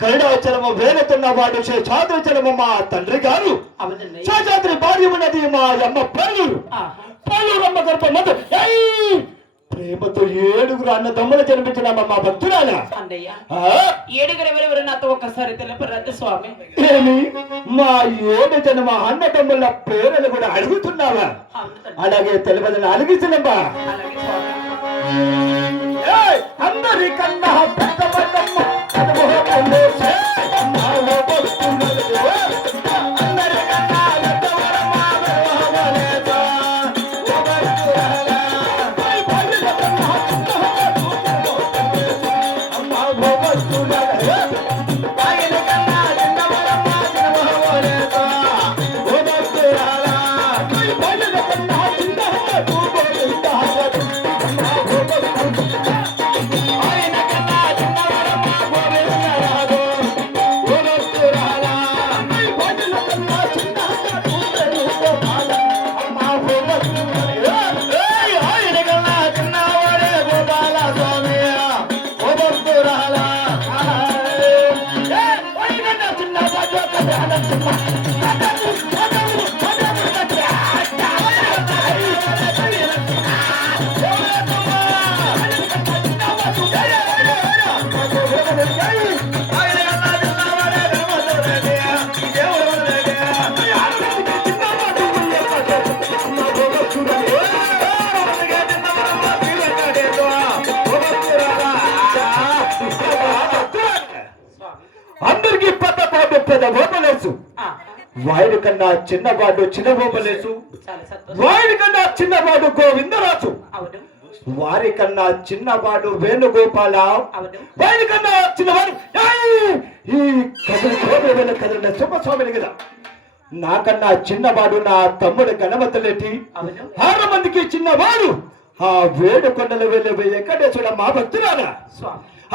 కరుణాచలము వేలుతున్నవాడు శేషాద్రిచలము మా తండ్రి గారు. శేషాద్రి భార్య ఉన్నది మా అమ్మ పేరు పేరుమ్మ గర్భమత. ప్రేమతో 7 అన్నదమ్ములు జన్మించిన మా భక్తురాల. ఏడుగురు నాతో ఒక్కసారి తెలుపరాదు స్వామి. ఏమి మా 7 జన్మ అన్నదమ్ముల పేర్లు కూడా అడుగుతున్నావా? అలాగే తెలియదని అలిగిసినమ్మా. అందరికన్నా పెద్దమ్మ అందరికి పెద్ద గోపలేసు. వాయుడి కన్నా చిన్నవాడు చిన్నగోపలేసు. వాయుడి కన్నా చిన్నవాడు గోవిందరాజు. వారి కన్నా చిన్నవాడు వేణుగోపాల. వారి కన్నా చిన్నవాడు ఈ కదిలి కదిలిన శుభస్వామిని కదా. నాకన్నా చిన్నవాడు నా తమ్ముడు గణమతలేటి. 6 మందికి చిన్నవాడు ఆ వేడుకొండలు వెళ్ళే వెంకటేశ్వర మా భక్తురాలా.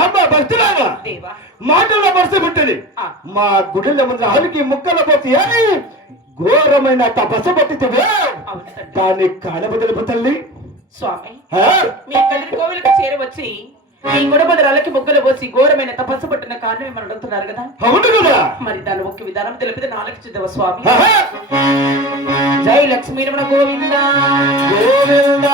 అమ్మ భక్తురాలా మాటల్లో మనసు పుట్టింది. మా గుడిలో ముందు ఆలుకి ముక్కల పోతే ఘోరమైన తపస్సు పట్టితే దాన్ని కానబదులు తల్లి. స్వామి మీ కదిరి కోవిలకు చేరవచ్చి మీ గుడబదరాలకి ముగ్గలు పోసి ఘోరమైన తపస్సు పట్టిన కారణం ఏమని అడుగుతున్నారు కదా. అవును కదా. మరి దాని ముఖ్య విధానం తెలిపితే నాలుగు చిద్దవ స్వామి. జై లక్ష్మీ రమణ గోవింద గోవింద.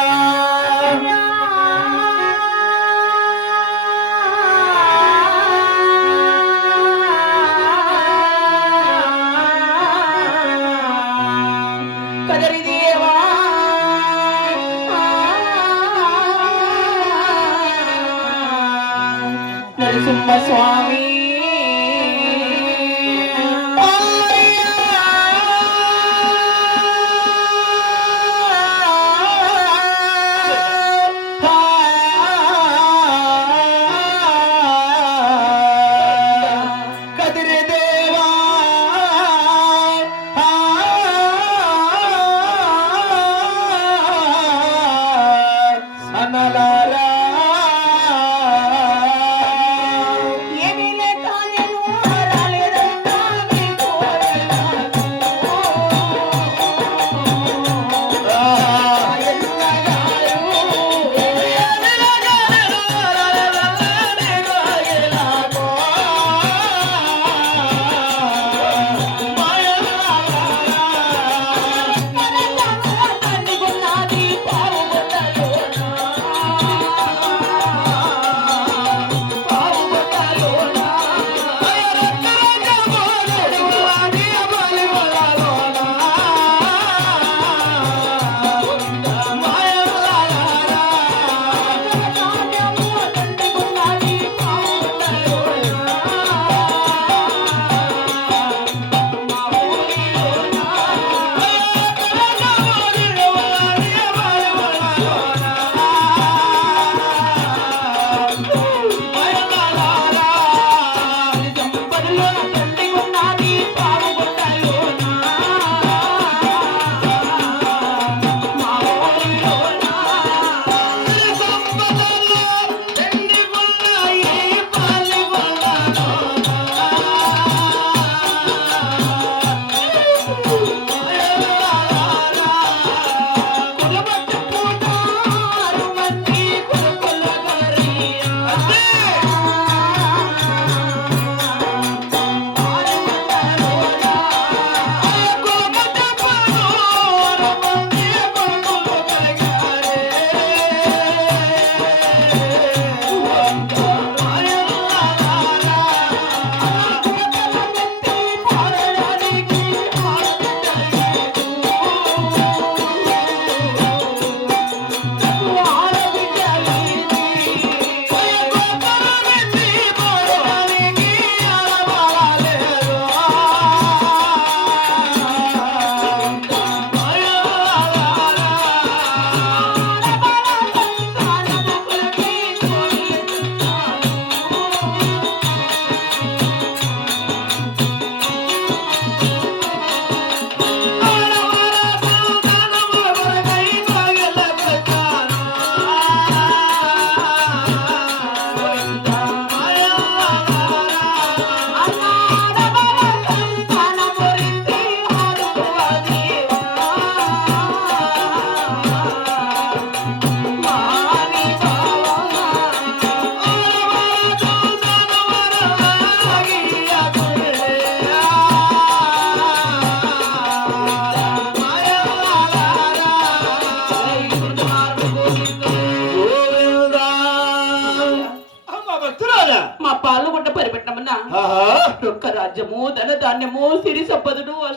స్వామి అనలారా ఏమి రాజ్యము ధన ధాన్యము సిరి సంపదను